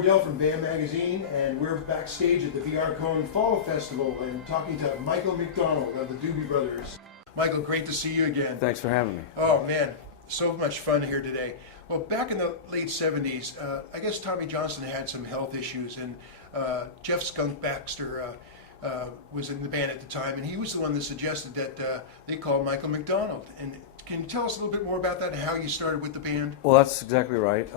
Wardell from Band Magazine, and we're backstage at the VR Cone Fall Festival and talking to Michael Mcdonald of the Doobie Brothers. Michael, great to see you again. Thanks for having me. Oh man, so much fun here today. Well, back in the late 70s, I guess Tommy Johnson had some health issues, and Jeff Skunk Baxter was in the band at the time, and he was the one that suggested that they call Michael McDonald. And can you tell us a little bit more about that and how you started with the band? Well, that's exactly right.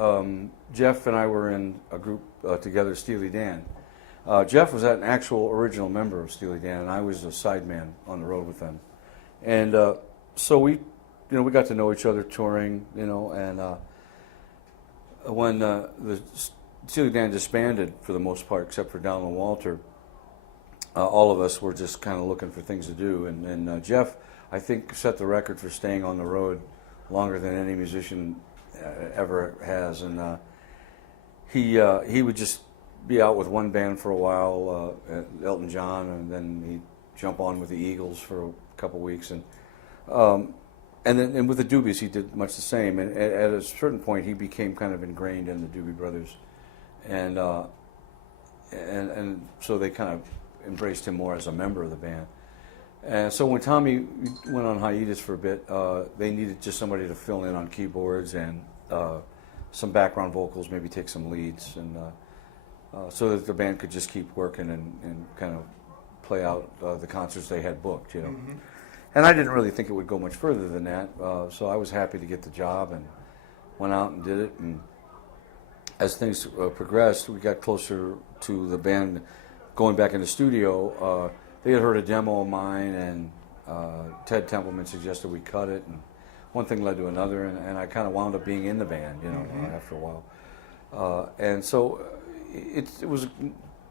Jeff and I were in a group together, Steely Dan. Jeff was an actual original member of Steely Dan, and I was a sideman on the road with them. And so we got to know each other touring, and when the Steely Dan disbanded for the most part, except for Donald and Walter, all of us were just kind of looking for things to do. And Jeff, I think, set the record for staying on the road longer than any musician ever has. And he would just be out with one band for a while, Elton John, and then he'd jump on with the Eagles for a couple weeks. And then with the Doobies, he did much the same. And at a certain point, he became kind of ingrained in the Doobie Brothers, and so they kind of embraced him more as a member of the band. And so when Tommy went on hiatus for a bit, they needed just somebody to fill in on keyboards and some background vocals, maybe take some leads, and so that the band could just keep working and kind of play out the concerts they had booked, Mm-hmm. And I didn't really think it would go much further than that, so I was happy to get the job and went out and did it. And as things progressed, we got closer to the band going back in the studio. They had heard a demo of mine, and Ted Templeman suggested we cut it, and one thing led to another, and I kind of wound up being in the band, Mm-hmm. after a while. And so it was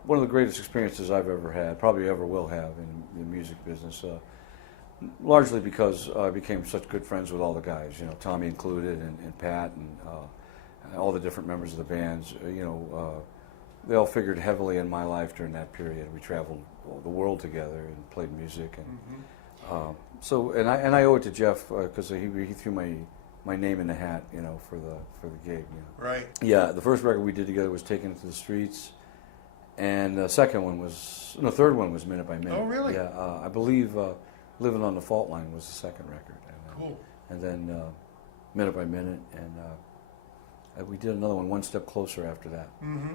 one of the greatest experiences I've ever had, probably ever will have in the music business, largely because I became such good friends with all the guys, Tommy included, and Pat, and all the different members of the bands. They all figured heavily in my life during that period. We traveled the world together and played music, and and I owe it to Jeff because he threw my name in the hat, for the gig. Right. Yeah, the first record we did together was Taken to the Streets, and the third one was Minute by Minute. Oh, really? Yeah, I believe Living on the Fault Line was the second record. Cool. And then Minute by Minute, and we did another one, One Step Closer, after that. Mm-hmm.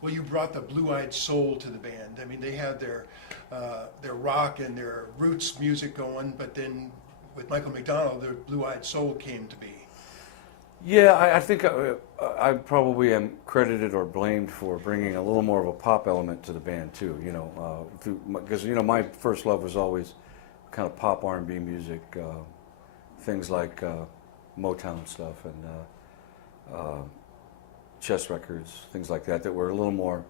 Well, you brought the blue-eyed soul to the band. I mean, they had their rock and their roots music going, but then with Michael McDonald, their blue-eyed soul came to be. Yeah, I think I probably am credited or blamed for bringing a little more of a pop element to the band too. Because my first love was always kind of pop R&B music, things like Motown stuff and chess records, things like that were a little more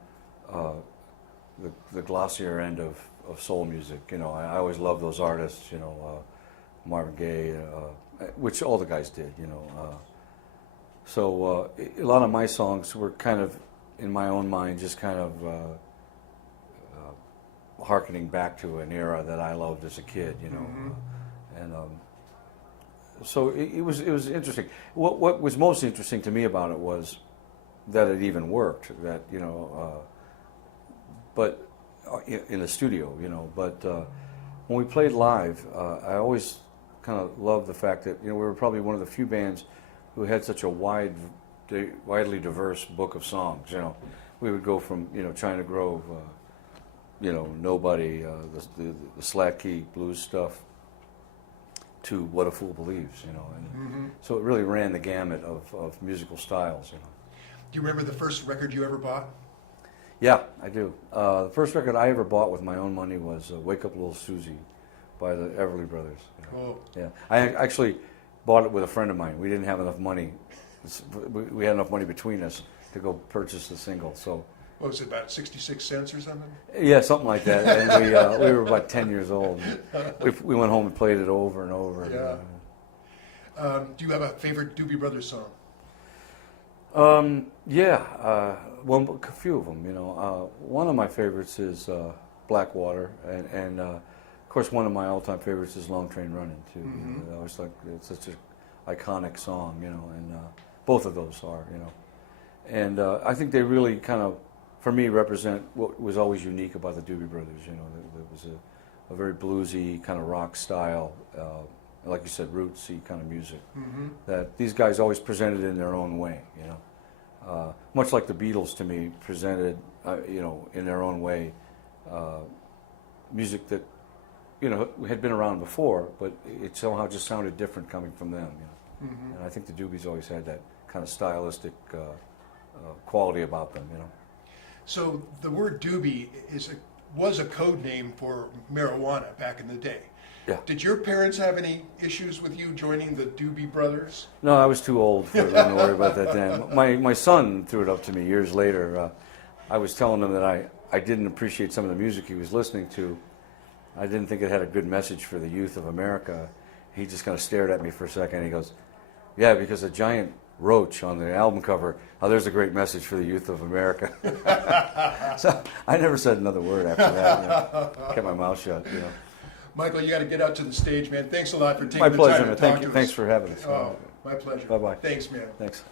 the glossier end of soul music. I always loved those artists, Marvin Gaye, which all the guys did, So a lot of my songs were kind of, in my own mind, just kind of hearkening back to an era that I loved as a kid, Mm-hmm. And so it was interesting. What was most interesting to me about it was that it even worked. That but in the studio, But when we played live, I always kind of loved the fact that we were probably one of the few bands who had such a widely diverse book of songs. We would go from China Grove, Nobody, the slack key blues stuff, to What a Fool Believes. And Mm-hmm. so it really ran the gamut of musical styles. Do you remember the first record you ever bought? Yeah, I do. The first record I ever bought with my own money was Wake Up Little Susie by the Everly Brothers. Oh. Yeah, I actually bought it with a friend of mine. We didn't have enough money. We had enough money between us to go purchase the single. So, What was it, about 66 cents or something? yeah, something like that. And we were about 10 years old. We went home and played it over and over. Yeah. Do you have a favorite Doobie Brothers song? Well, a few of them. One of my favorites is Blackwater, and of course one of my all-time favorites is Long Train Running too. Mm-hmm. I always like it's such an iconic song, and both of those are, And I think they really kind of, for me, represent what was always unique about the Doobie Brothers. You know, there was a very bluesy kind of rock style, like you said, rootsy kind of music that these guys always presented in their own way. You know, much like the Beatles to me presented, you know, in their own way, music that, you know, had been around before, but it somehow just sounded different coming from them. You know, and I think the Doobies always had that kind of stylistic quality about them. You know. So the word doobie was a code name for marijuana back in the day. Yeah. Did your parents have any issues with you joining the Doobie Brothers? No, I was too old for them to worry about that then. My son threw it up to me years later. I was telling him that I didn't appreciate some of the music he was listening to. I didn't think it had a good message for the youth of America. He just kind of stared at me for a second. He goes, "Yeah, because a giant roach on the album cover. Oh, there's a great message for the youth of America." So I never said another word after that. You know, kept my mouth shut. You know. Michael, you got to get out to the stage, man. Thanks a lot for taking My the pleasure, time man. to talk Thank you. to Thanks us. for having us. Oh, my pleasure. Bye-bye. Thanks, man. Thanks.